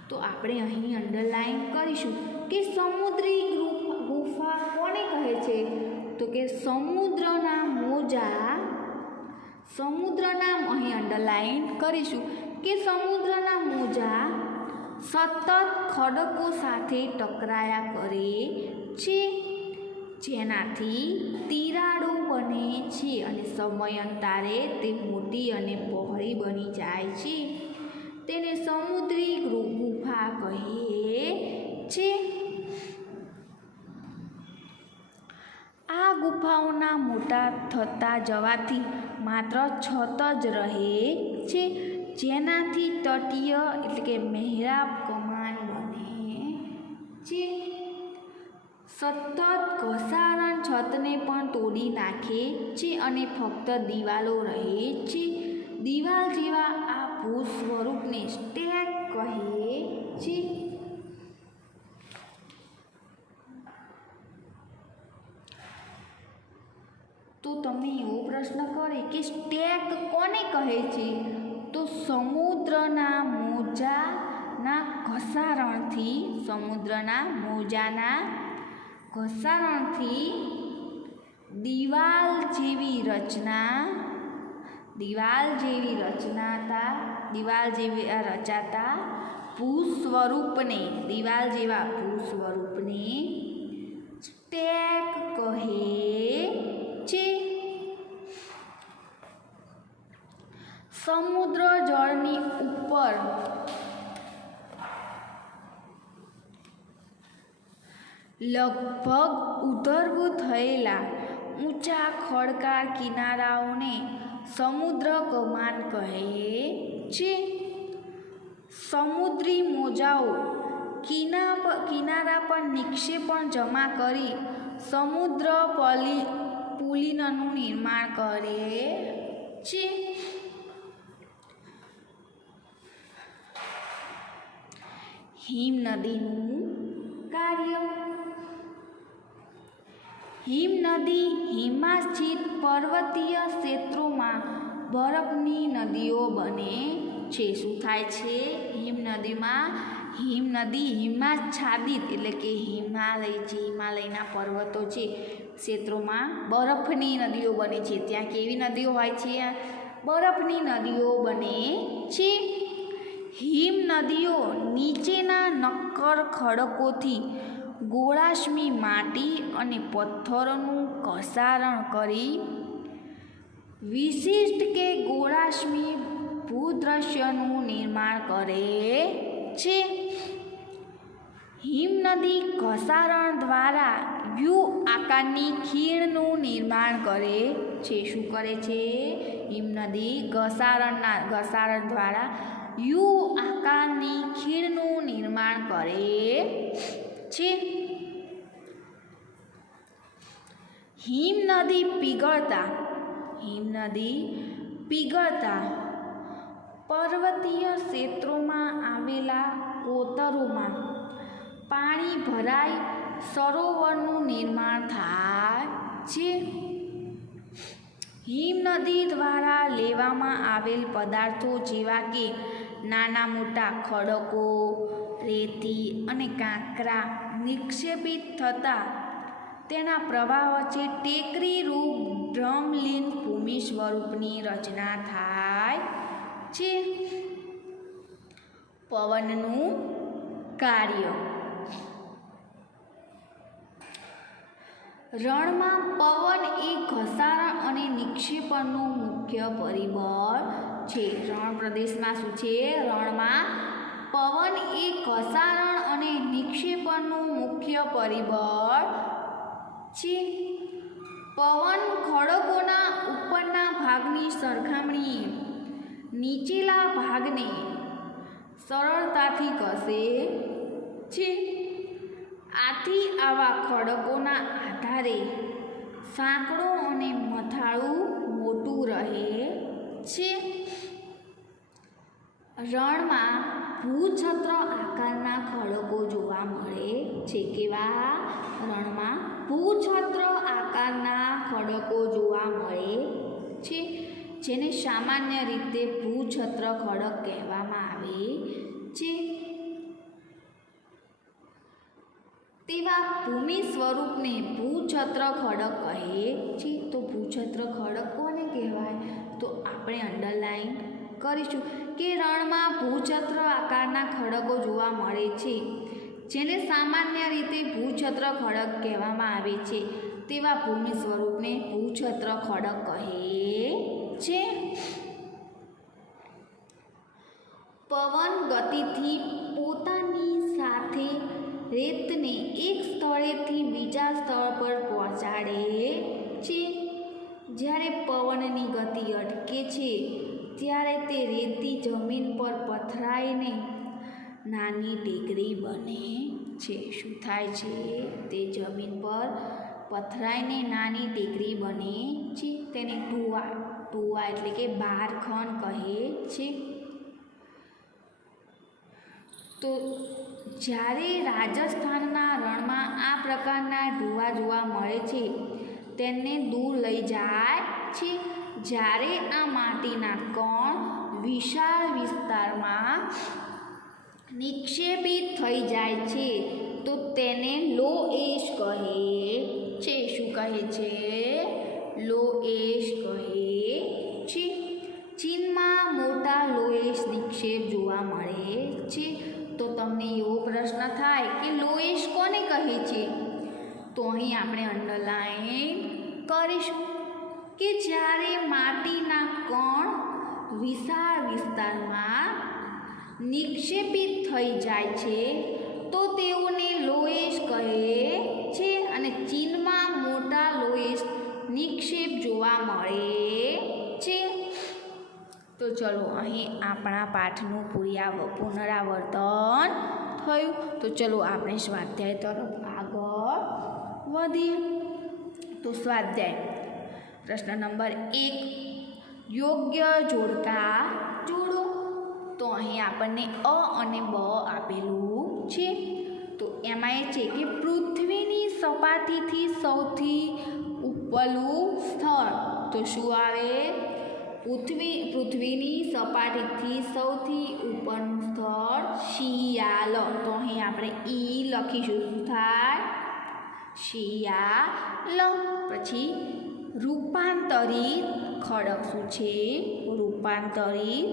તો આપણે અહીં અંડરલાઈન કરીશું કે સમુદ્રી ગુફા કોને કહે છે? તો કે સમુદ્રના મોજા, સમુદ્રના અહીં અંડરલાઈન કરીશું કે સમુદ્રના મોજા સતત ખડકો સાથે ટકરાયા કરે છે, જેનાથી તિરાડો બને છે અને સમયાંતરે તે મોટી અને પહોળી બની જાય છે. તેને સમુદ્રી ગુફા કહે છે. આ ગુફાઓના મોટા થતા જવાથી માત્ર છત જ રહે છે, જેનાથી તટીય એટલે કે મહેરાબ કમાન બને છે. સતત ઘસારણ છતને પણ તોડી નાખે છે અને ફક્ત દિવાલો રહે છે. દિવાલ જેવા આ ભૂ સ્વરૂપને સ્ટેક કહે છે. તો તમને એવો પ્રશ્ન કરે કે સ્ટેક કોને કહે છે? તો સમુદ્રના મોજાના ઘસારણથી, સમુદ્રના મોજાના ઘસારણથી દિવાલ જેવી રચાતા ભૂ સ્વરૂપને, દિવાલ જેવા ભૂ સ્વરૂપને સ્ટેક કહે છે. સમુદ્ર જળની ઉપર લગભગ ઉધર્ભૂત થયેલા ઊંચા ખડકાળ કિનારાઓને સમુદ્ર કમાન કહે છે. સમુદ્રી મોજાઓ કિનારા પર નિક્ષેપણ જમા કરી સમુદ્ર પુલિનનું નિર્માણ કરે છે. હિમનદીનું કાર્ય. હિમનદી હિમાચ્છિત પર્વતીય ક્ષેત્રોમાં બરફની નદીઓ બને છે. શું થાય છે? હિમનદી હિમાચ્છાદિત એટલે કે હિમાલયના પર્વતો છે ક્ષેત્રોમાં બરફની નદીઓ બને છે. ત્યાં કેવી નદીઓ હોય છે? બરફની નદીઓ બને છે. હિમનદીઓ નીચેના નક્કર ખડકોથી ગોળાશ્મી માટી અને પથ્થરોનું ઘસારણ કરી વિશિષ્ટ કે ગોળાશ્મી ભૂદૃશ્યનું નિર્માણ કરે છે. હિમનદી ઘસારણ દ્વારા યુ આકારની ખીણનું નિર્માણ કરે છે. શું કરે છે? હિમનદી ઘસારણ દ્વારા યુ આકારની ખીણનું નિર્માણ કરે છે. હિમનદી પીગળતા પર્વતીય ક્ષેત્રોમાં આવેલા કોતરોમાં પાણી ભરાઈ સરોવરનું નિર્માણ થાય છે. હિમનદી દ્વારા લેવામાં આવેલ પદાર્થો જેવા કે નાના મોટા ખડકો, રેતી અને કાંકરા નિક્ષેપિત થતાં તેના પ્રવાહ વચ્ચે ટેકરી રૂપ ડ્રમલીન ભૂમિ સ્વરૂપની રચના થાય છે. પવનનું કાર્ય. રણમાં પવન એ ઘસારણ અને નિક્ષેપણનું મુખ્ય પરિબળ છે. રણ પ્રદેશમાં શું છે? રણમાં પવન એ ઘસારણ અને નિક્ષેપણનું મુખ્ય પરિબળ છે. પવન ખડકોના ઉપરના ભાગની સરખામણીએ નીચેલા ભાગને સરળતાથી ઘસે છે. આથી આવા ખડકોના આધારે સાંકડો અને મથાળું મોટું રહે છે. રણમાં ભૂછત્ર આકારના ખડકો જોવા મળે છે. કેવા? રણમાં ભૂછત્ર આકારના ખડકો જોવા મળે છે, જેને સામાન્ય રીતે ભૂછત્ર ખડક કહેવામાં આવે છે. તેવા ભૂમિ સ્વરૂપને ભૂછત્ર ખડક કહે છે. તો ભૂછત્ર ખડક કોને કહેવાય? તો આપણે અંડરલાઈન કરીશું કે રણમાં ભૂછત્ર આકારના ખડકો જોવા મળે છે, જેને સામાન્ય રીતે ભૂછત્ર ખડક કહેવામાં આવે છે. તેવા ભૂમિ સ્વરૂપને ભૂછત્ર ખડક કહે છે. પવન ગતિથી પોતાની સાથે રેતને એક સ્થળેથી બીજા સ્થળ પર પહોંચાડે છે. જ્યારે પવનની ગતિ અટકે છે ત્યારે તે રેતી જમીન પર પથરાઈને નાની ટેકરી બને છે. શું થાય છે? તે જમીન પર પથરાઈને નાની ટેકરી બને છે. તેને ટુવા એટલે કે બારખંડ કહે છે. તો જ્યારે રાજસ્થાનના રણમાં આ પ્રકારના ઢૂવા જોવા મળે છે, તેને દૂર લઈ જાય છે. જ્યારે આ માટીના કણ વિશાળ વિસ્તારમાં નિક્ષેપિત થઈ જાય છે તો તેને લો એશ કહે છે. શું કહે છે? લો એશ કહે છે. ચીનમાં મોટા લો એશ નિક્ષેપ જોવા મળે છે. તો તમને એવો પ્રશ્ન થાય કે લો એશ કોને કહે છે? તો અહીં આપણે અંડરલાઈન કરીશું કે જ્યારે માટીના કણ વિશાળ વિસ્તારમાં નિક્ષેપિત થઈ જાય છે તો તેઓને લો એશ કહે છે, અને ચીનમાં મોટા લો એશ નિક્ષેપ જોવા મળે છે. તો ચલો અહીં આપણા પાઠનું પુનરાવર્તન થયું. તો ચલો આપણે સ્વાધ્યાય તરફ આગળ વધીએ. તો સ્વાધ્યાય પ્રશ્ન નંબર 1, યોગ્ય જોડકા જોડો. તો અહીં આપણને અ અને બ આપેલું છે. તો એમાં એ છે કે પૃથ્વીની સપાટીથી સૌથી ઉપરનું સ્થળ. તો શું આવે? પૃથ્વીની સપાટીથી સૌથી ઉપરનું સ્થળ શિયાળ. તો અહીં આપણે ઈ લખીશું. શું થાય? શિયાળ. પછી રૂપાંતરિત ખડક. શું છે? રૂપાંતરિત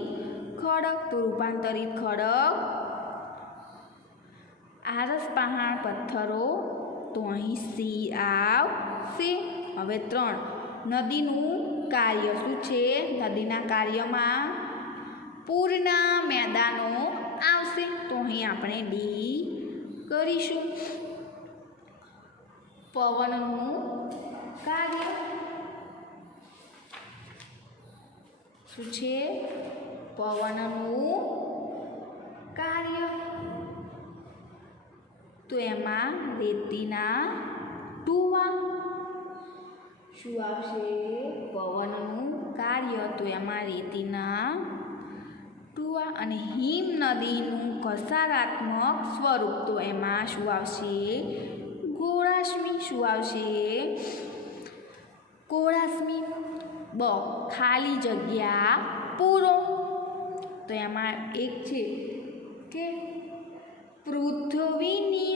ખડક. તો રૂપાંતરિત ખડક આરસ પહાડ પથ્થરો. તો અહીં સી આવશે. હવે 3, નદીનું કાર્ય. શું છે? નદીના કાર્યમાં પૂરના મેદાનો આવશે. તો અહીં આપણે ડી કરીશું. પવનનું કાર્ય શું છે? પવનનું કાર્ય. તો એમાં રેતીના ટુવા. શું આવશે? પવનનું કાર્ય. તો એમાં રેતીના ટુવા. અને હિમ નદીનું ઘસારાત્મક સ્વરૂપ. તો એમાં શું આવશે? ગોળાશ્મી. શું આવશે? ગોળાશ્મી. બ, ખાલી જગ્યા પૂરો. તો એમાં એક છે કે પૃથ્વીની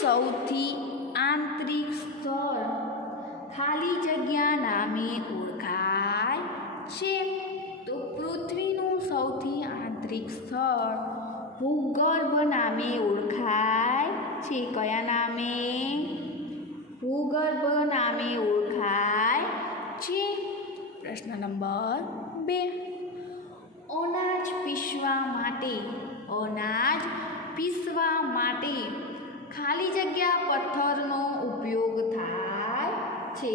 સૌથી આંતરિક સ્થળ ખાલી જગ્યા નામે ઓળખાય છે. તો પૃથ્વીનું સૌથી આંતરિક સ્થળ ભૂગર્ભ નામે ઓળખાય છે. કયા નામે? ભૂગર્ભ નામે ઓળખાય છે. પ્રશ્ન નંબર 2, અનાજ પીસવા માટે ખાલી જગ્યા પથ્થરનો ઉપયોગ થાય છે.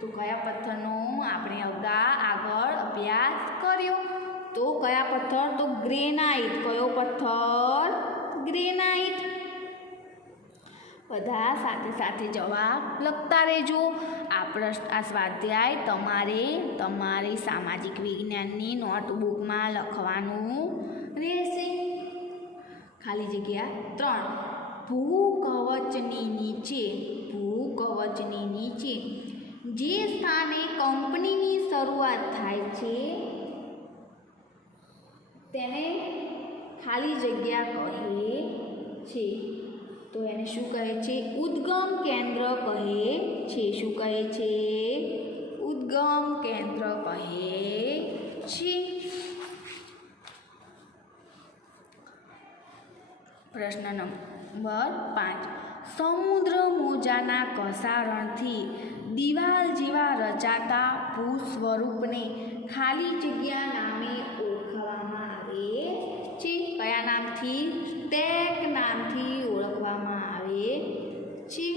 તો કયા પથ્થરનો આપણે આગળ અભ્યાસ કર્યો? તો કયા પથ્થર? તો ગ્રેનાઇટ. કયો પથ્થર? ગ્રેનાઇટ. બધા સાથે સાથે જવાબ લખતા રહેજો. આ સ્વાધ્યાય તમારી સામાજિક વિજ્ઞાનની નોટબુકમાં લખવાનું રહેશે. ખાલી જગ્યા 3. ભૂકવચની નીચે જે સ્થાને કંપનીની શરૂઆત થાય છે તેને ખાલી જગ્યા કહે છે. તો એને શું કહે છે? ઉદ્ગમ કેન્દ્ર કહે છે. શું કહે છે? ઉદ્ગમ કેન્દ્ર કહે છે. પ્રશ્ન નંબર 5. સમુદ્ર મોજાના ઘસારણથી દિવાલ જેવા રચાતા ભૂ સ્વરૂપને ખાલી જગ્યા નામે ઓળખવામાં આવે છે. કયા નામથી? સ્ટેક નામથી ઓળખવામાં આવે છે.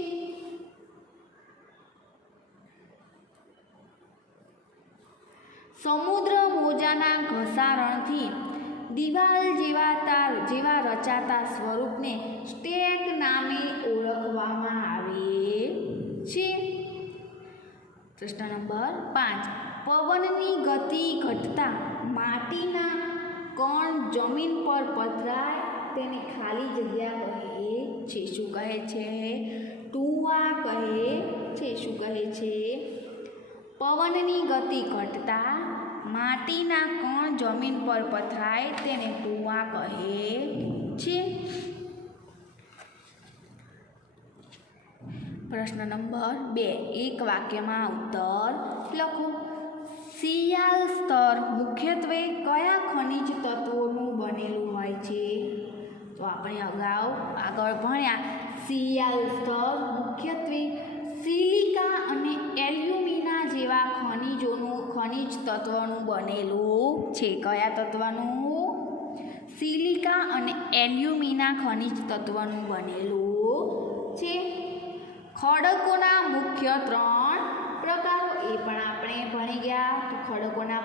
સમુદ્ર મોજાના ઘસારણથી દિવાલ જેવા રચાતા સ્વરૂપને સ્ટેક નામે ઓળખવામાં આવે છે. પ્રશ્ન નંબર 5. પવનની ગતિ ઘટતા માટીના કણ જમીન પર પથરાય તેને ખાલી જગ્યા કહે છે. શું કહે છે? ટૂવા કહે છે. શું કહે છે? પવનની ગતિ ઘટતા માટીના કણ જમીન પર પથરાય તેને ટૂવા કહે છે. પ્રશ્ન નંબર 2. એક વાક્યમાં ઉત્તર લખો. સિયાલ સ્તર મુખ્યત્વે કયા ખનિજ તત્વોનું બનેલું હોય છે? તો આપણે આગળ ભણ્યા. સિયાલ સ્તર મુખ્યત્વે સિલિકા અને એલ્યુમિના જેવા ખનિજ તત્વોનું બનેલું છે. કયા તત્વનું? સિલિકા અને એલ્યુમિના ખનિજ તત્વનું બનેલું છે. ખડકોના મુખ્ય 3 પ્રકારો એ પણ આપણે ભણી ગયા. તો ખડકોના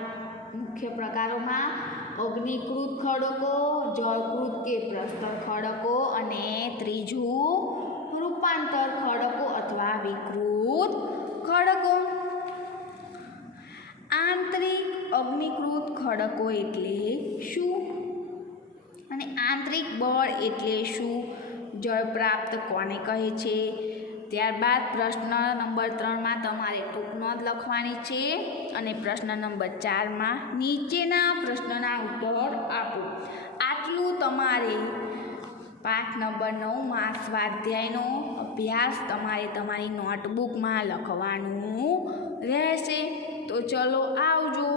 મુખ્ય પ્રકારોમાં અગ્નિકૃત ખડકો, જળકૃત કે પ્રસ્તર ખડકો અને ત્રીજું રૂપાંતર ખડકો અથવા વિકૃત ખડકો. આંતરિક અગ્નિકૃત ખડકો એટલે શું અને આંતરિક બળ એટલે શું? જળ પ્રાપ્ત કોને કહે છે? ત્યારબાદ પ્રશ્ન નંબર 3માં તમારે ટૂંક નોંધ લખવાની છે અને પ્રશ્ન નંબર 4માં નીચેના પ્રશ્નના ઉત્તર આપો. આટલું તમારે પાઠ નંબર 9માં સ્વાધ્યાયનો અભ્યાસ તમારી નોટબુકમાં લખવાનું રહેશે. તો ચલો આવજો.